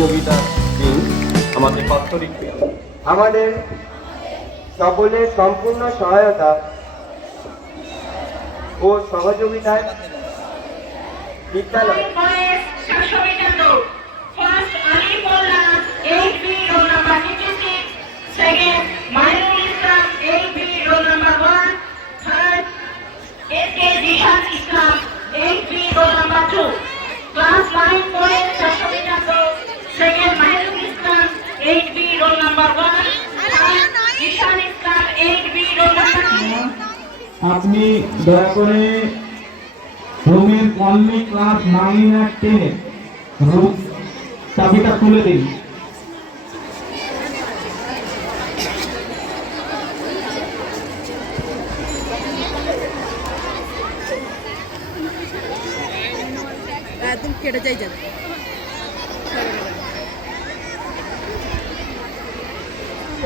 প্রতিযোগিতা দিন আমাদের বাৎসরিক আমাদের সকলের সম্পূর্ণ সহায়তা ও সহযোগিতায় বিদ্যালয় Class 9 boys, second Mahirul Islam, 8B, roll number 1, Ishan Islam, 8B, roll number 2. আপনি দয়া করে রুমের অনলি ক্লাস 9 আর 10 রুম চাবিটা খুলে দিন। একদম কেটে যাই যাবে।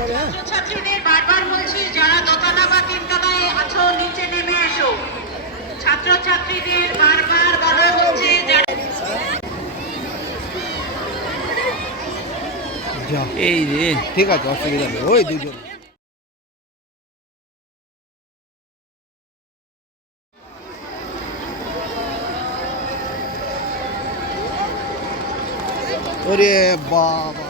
ছাত্রছাত্রীদের বারবার বলছি, যারা দোতলা বা তিনতলায় আছো নিচে নেমে এসো। ছাত্রছাত্রীদের বারবার বলা হচ্ছে এই রে, ঠিক আছে, অসুবিধা নেই, ওই দুজন। ওরে বাবা,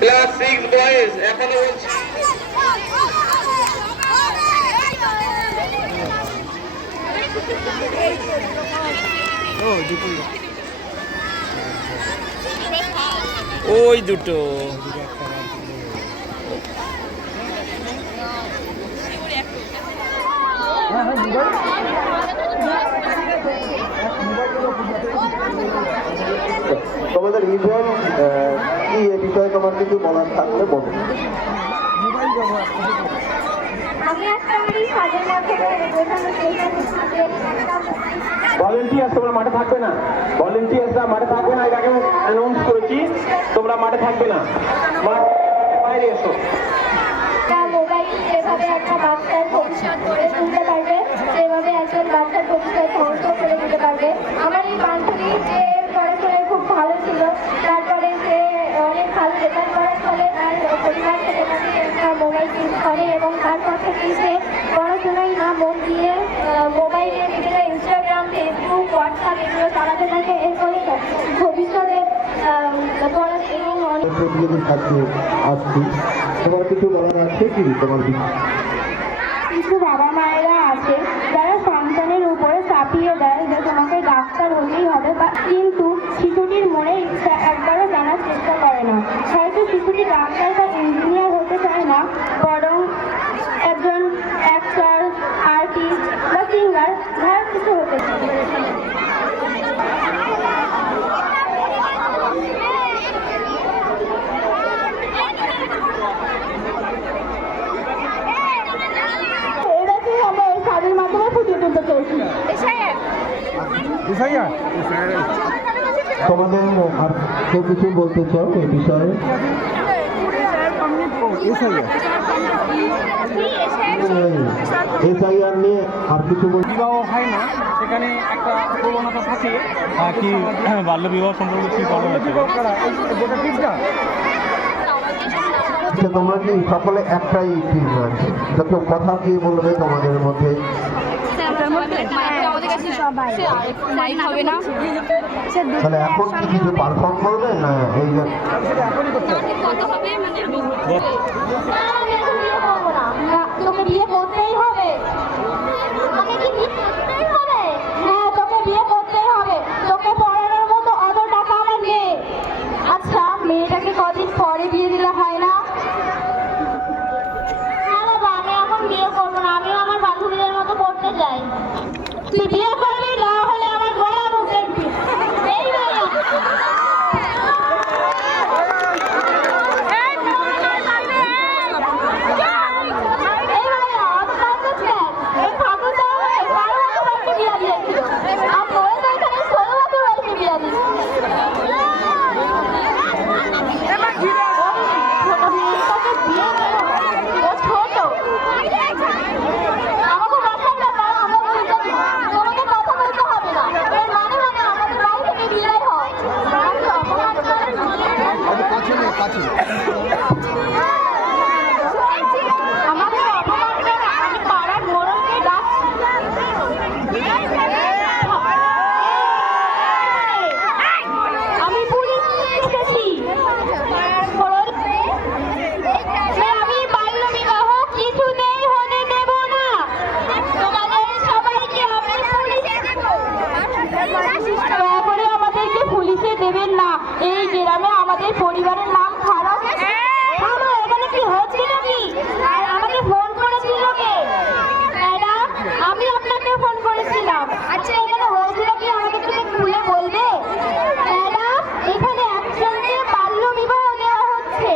ক্লাস 6 বয়েজ এখনো বলছি ওই দুটো তোমাদের রিজন কি এ বিষয়ে তোমার কিছু বলার থাকলে বলো। ভলেন্টিয়ার্স তোমরা মাঠে থাকবে না, ভলেন্টিয়ার্সরা মাঠে থাকবে না, এটাকে অ্যানাউন্স করেছি, তোমরা মাঠে থাকবে না, বাইরে এসো। মোবাইল যেভাবে একটা বাচ্চার ভবিষ্যৎ গড়ে তুলতে পারবে, সেভাবে একজন বাচ্চার ভবিষ্যৎ ধ্বংস করে দিতে পারবে। আমার এই বান্ধবী যে পড়াশোনায় খুব ভালো ছিল, তারপরে সে অনেক ভালো রেজাল্ট করার ফলে তার পরিবার থেকে তাকে একটা মোবাইল ইউজ করে এবং তারপর থেকেই সে পড়াশোনায় না মন দিয়ে মোবাইলে বিভিন্ন ইনস্টাগ্রাম, ফেসবুক, হোয়াটসঅ্যাপ এগুলো চালাতে থাকে। এর ফলে ভবিষ্যতে পড়াশোনা অনেক প্রতিযোগী থাকতে আসছি, তোমার কিছু বলার আছে কি? তোমার কিছু বাবা মায়েরা আছে যারা সন্তানের উপরে চাপিয়ে দেয় যে তোমাকে ডাক্তার হলেই হবে, কিন্তু শিশুটির মনে ইচ্ছা একবারও জানার চেষ্টা করে না। হয়তো শিশুটি ডাক্তার বা ইঞ্জিনিয়ার হতে চায় না, বরং একজন অ্যাক্টর, আর্টিস্ট বা সিঙ্গার যার কিছু হতে চায়। তোমাদের আর কেউ কিছু বলতে চাও এই বিষয়ে? এসআইআর নিয়ে আর কিছু বিবাহ হয় না, সেখানে একটা প্রবণতা থাকে কি বাল্য বিবাহ সম্পর্কে কি বলা হয়েছে। তোমরা কি সকলে একটাই টিম আছে? কেউ কথা কি বলবে তোমাদের মধ্যে? তাহলে এখন কি কিছু পারফর্ম করবে না? এই তোকে বিয়ে করতেই হবে, তোকে কি বিয়ে করতেই হবে? হ্যাঁ, তোকে বিয়ে করতেই হবে, তোকে পড়ানোর মতো অত টাকা আমার নেই। আচ্ছা, মেয়েটাকে কদিন পরে বিয়ে দিলে হয় না? না বাবা, আমি এখন বিয়ে করবো না, আমিও আমার বান্ধবীদের মতো পড়তে চাই। তুই বিয়ে করবি, না হলে আমার গলা মুখ দেখবি। এই ভাইয়া, এই ভাইয়া, আছে। আমাদের অপমান করে আমি পাড়ার মোড়লকে ডাকছি। আমি পুলিশ নিয়ে এসেছি। আমি বাল্য বিবাহ কিছুতেই হতে দেব না। তোমাদের সবাইকে আমি পুলিশে দেব। দয়া করে আমাদেরকে পুলিশে দেবেন না। এই গ্রামে আমাদের পরিবারের নাম খারাপ। থামো, এখানে কি হচ্ছে নাকি? আর আমাকে ফোন করেছিল কে? ম্যাডাম, আমি আপনাকে ফোন করেছিলাম। আচ্ছা, এখানে হয়েছিল কি আমাকে তুমি খুলে বলবে? ম্যাডাম, এখানে একজনকে বাল্য বিবাহ দেওয়া হচ্ছে।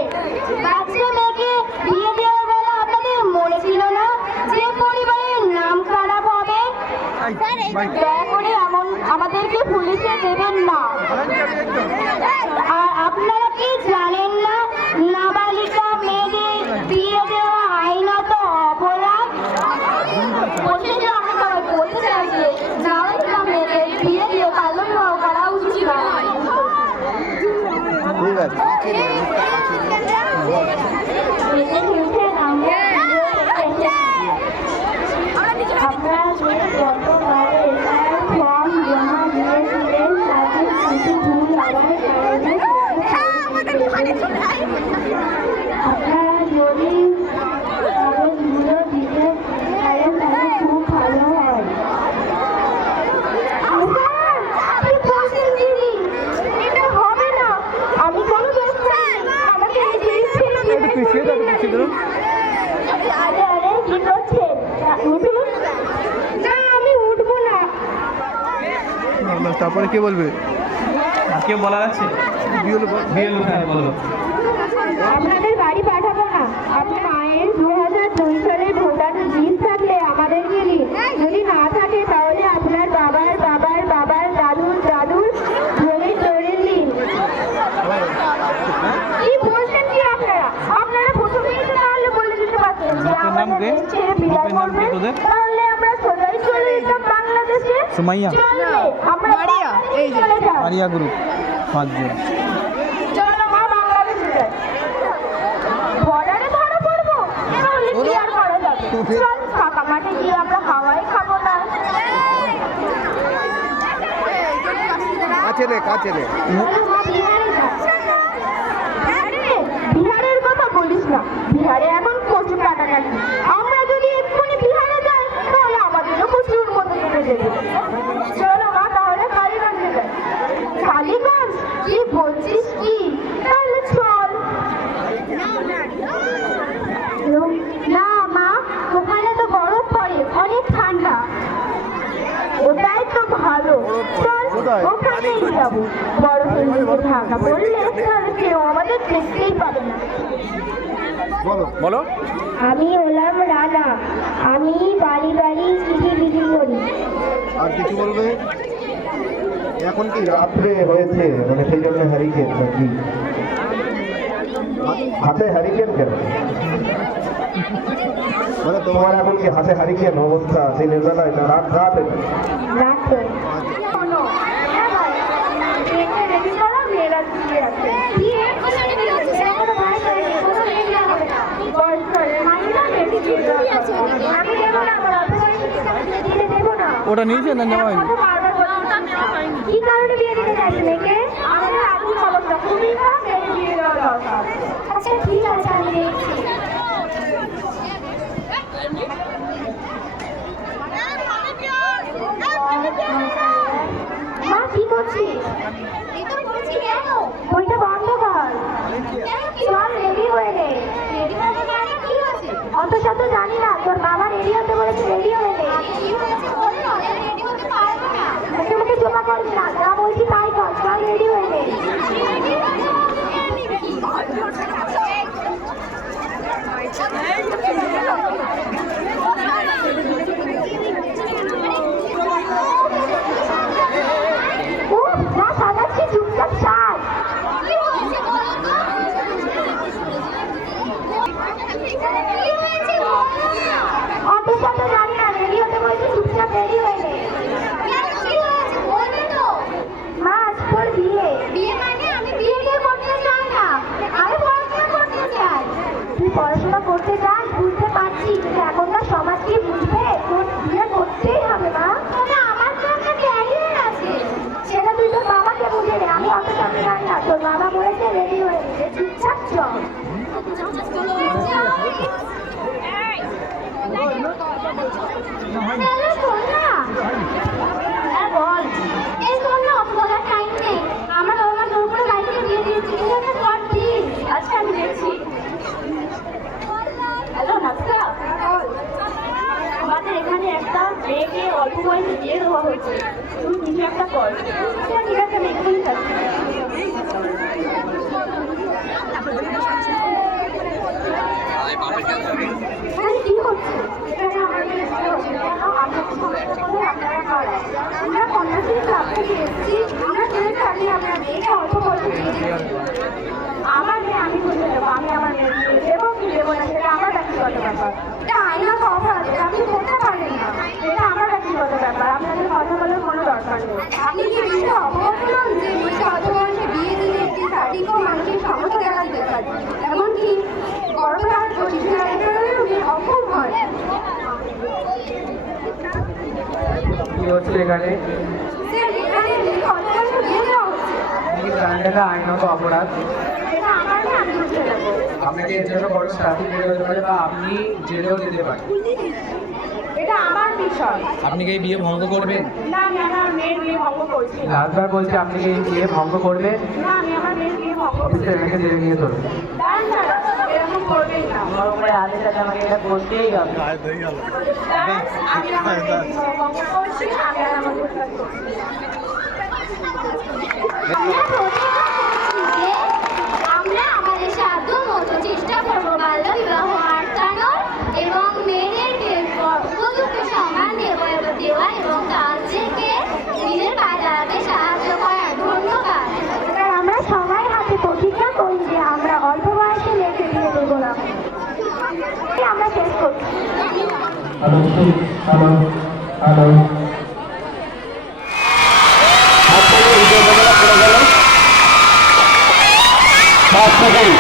বাচ্চা মেয়েকে বিয়ে দেওয়ার বেলা আপনাদের মনে ছিল না যে পরিবারের নাম খারাপ হবে? দয়া করে আমাদেরকে পুলিশে দেবেন না। আর আপনারা কি জানেন না নাবালিকা মেয়েদের বিয়ে দেওয়া আইনত অপরাধ? বলছে আমরা সবাই বলতে চাই যে নাবালিকা মেয়েদের বিয়ে দিয়ে বাল্য বিবাহ করা উচিত নয়। ঠিক আছে। আপনারা যে গতবারে এসআইআর ফর্ম জমা দিয়েছিলেন তাতে কিছু ভুল আমার কারণে আপনারা যদি কাগজগুলো দিতে পারেন তাহলে খুব ভালো হয়। কি বলছেন দিদি? এটা হবে না। আমি কোনো দোষ করিনি। আমাকে এই জিনিস ছেড়ে দিন। আরে আরে, কি করছেন? উঠুন। না, আমি উঠবো না। তারপরে কে বলবে? কে বলা আছে? বিএলও স্যার বলো। আপনাদের বাড়ি পাঠাবো না। আপনার মায়ের 2002 সালের ভোটার লিস্ট থাকলে আমাদেরকে দিন। যদি না থাকে তাহলে আপনার বাবার বাবার বাবার দাদুর দাদুর জমির দলিল দিন। কি বলছেন কি আপনারা? আপনারা প্রথমেই তো তাহলে বলে দিতে পারতেন যে বাপের নাম আমাদের কে? দেশ ছেড়ে বিদায় বাপের নাম কে করবেন। তোদের? তাহলে আমরা সোজাই চলে যেতাম বাংলাদেশে। সুমাইয়া। চলবে, আমরা বাংলাদেশে চলে যাব। মারিয়া গ্রুপ 5 জন। চলো মা, বাংলাদেশে যাই। বর্ডারে ধরা পড়বো? তাহলে কি আর করা যাবে? চল, ফাঁকা মাঠে গিয়ে আমরা হাওয়াই খাবো না। কাছে রে, কাছে রে। চলো মা, বিহারে যাই। আরে, বিহারের কথা বলিস না। বিহারে এখন প্রচুর কাটাকাটি। আমরা যদি এক্ষুনি বিহারে যাই তাহলে আমাদেরও প্রচুর মতো কেটে দেবে। চলো মা, তাহলে কালীগঞ্জে যাই। কালীগঞ্জ? কি বলছিস কি? তাহলে চল। না মা, ওখানে তো বরফ পড়ে, অনেক ঠান্ডা। ওটাই তো ভালো। চল, ওখানেই যাবো। বরফের নিচে ঢাকা পড়লে তাহলে কেউ আমাদের দেখতেই পাবে না। বলো। আমি হলাম রানা। আমি বাড়ি বাড়ি চিঠি বিক্রি করি। আর কিছু বলবে? এখন কি রাত্রে হয়েছে, মানে সেই জন্য হ্যারিকেন নাকি? হাতে হ্যারিকেন কেন? মানে তোমার এখন কি হাতে হ্যারিকেন অবস্থা দিনের বেলায় না রাত রাত? রাখো। শোনো, হ্যাঁ ভাই, ট্রেনটা রেডি করো, মেয়েরা দিয়ে আছে। কি? এখনো ভাই করেনি, কোনো রেডি হবে না। বয়স করে, মাইনা রেডি দিয়ে দাও। আমি দেবো না, আমার অত বয়সে দিতে দেবো না। ওটা নিয়েছে না নেওয়া হয়নি? কথা বারবার বলছি। কি কারণে বিয়ে দিতে চাইছে মেয়েকে? আমাদের আগুন সমস্যা, খুবই খারাপ, মেয়েকে বিয়ে দেওয়া দরকার। আচ্ছা ঠিক আছে, আমি দেখছি। মা, কি করছিস? বইটা বন্ধ কর। চল, রেডি হয়ে নে। অত শত জানি না, তোর বাবা রেডি হতে বলেছে, রেডি হয়ে নে। মুখে মুখে জমা করিস না, যা বলছি তাই কর। চল, রেডি হয়ে নে। যা সাজাচ্ছি চুপচাপ সাজ। অত শত জানি না, রেডি হতে বলছি, চুপচাপ রেডি হয়ে নে। মা, আজ তোর বিয়ে। বিয়ে মানে আমি হ্যাঁ বল। এই শোন না, অত বলার টাইম নেই। আমরা বাবা জোর করে লাইটে দিয়ে দিয়েছি, কিন্তু একটা কর প্লিজ। আচ্ছা আমি দেখছি। হ্যালো নাস্তা, আমাদের এখানে একটা মেয়েকে অল্প বয়সে বিয়ে দেওয়া হয়েছে, তুমি কিছু একটা কর। আচ্ছা ঠিক আছে, আমি এক্ষুনি যাচ্ছি। এখানে কি হচ্ছে? এখানে আমাদের আমরা কন্যাশ্রী ক্লাব থেকে এসেছি। আমরা জেনে থাকি আমরা মেয়েকে অল্প বয়সে বিয়ে দিয়েছি। আমার মেয়ে আমি বুঝে দেবো, আমি আমার মেয়ে বিয়ে দেবো কি দেবো না সেটা আমার ব্যক্তিগত ব্যাপার। এটা আইনত অপরাধ, এটা আপনি করতে পারেন না। এটা আমার ব্যক্তিগত ব্যাপার, আপনাদের কথা বলার কোনো দরকার নেই। আপনি কি বিষয়ে অবগত নন যে মেয়েকে অল্প বয়সে বিয়ে দিলে একটি শারীরিক ও মানসিক সমস্যা দেখা দিতে পারে, এমনকি গর্ভধারণ ও শিশুরা অক্ষম হয়। কি হচ্ছে এখানে? স্যার, এখানে মেয়েকে অল্প বয়সে বিয়ে দেওয়া হচ্ছে। কি জানেন এটা আইনত অপরাধ? এটা আমার মেয়ে, আমি বুঝে দেবো। আপনাকে এর জন্য বড় শাস্তি পেতে হতে পারে বা আপনি জেলেও যেতে পারেন। এটা আমার বিষয়। আপনি কি এই বিয়ে ভঙ্গ করবেন? না, আমি আমার মেয়ের বিয়ে ভঙ্গ করছি না। লাস্টবার বলছে আপনি কি এই বিয়ে ভঙ্গ করবেন? না, আমি আমার মেয়ের বিয়ে ভঙ্গ করছি না। এটাকে জেলে নিয়ে চলুন। দাঁড়ান, দাঁড়ান, এরকম করবেন না। আমার উপরে আদেশ আছে, আমাকে এটা করতেই হবে। দাঁড়ান, আমি আমার মেয়ের বিয়ে ভঙ্গ করছি, আমি আর আমার পরিবার করছি। আমরা আমাদের সাধ্য মতো চেষ্টা করব বাল্য বিবাহ আটকানোর এবং মেয়েদেরকে উপযুক্ত সম্মান দেওয়া এবং তাদেরকে নিজের পায়ে দাঁড়াতে সাহায্য করার। ধন্যবাদ। এবার আমরা সবাই হাতে প্রতিজ্ঞা করি যে আমরা অল্প বয়সে মেয়েকে বিয়ে দেবো না। আমরা শেষ করছি। হাত থেকে ভিডিও ক্যামেরা পড়ে গেল। 5 সেকেন্ড।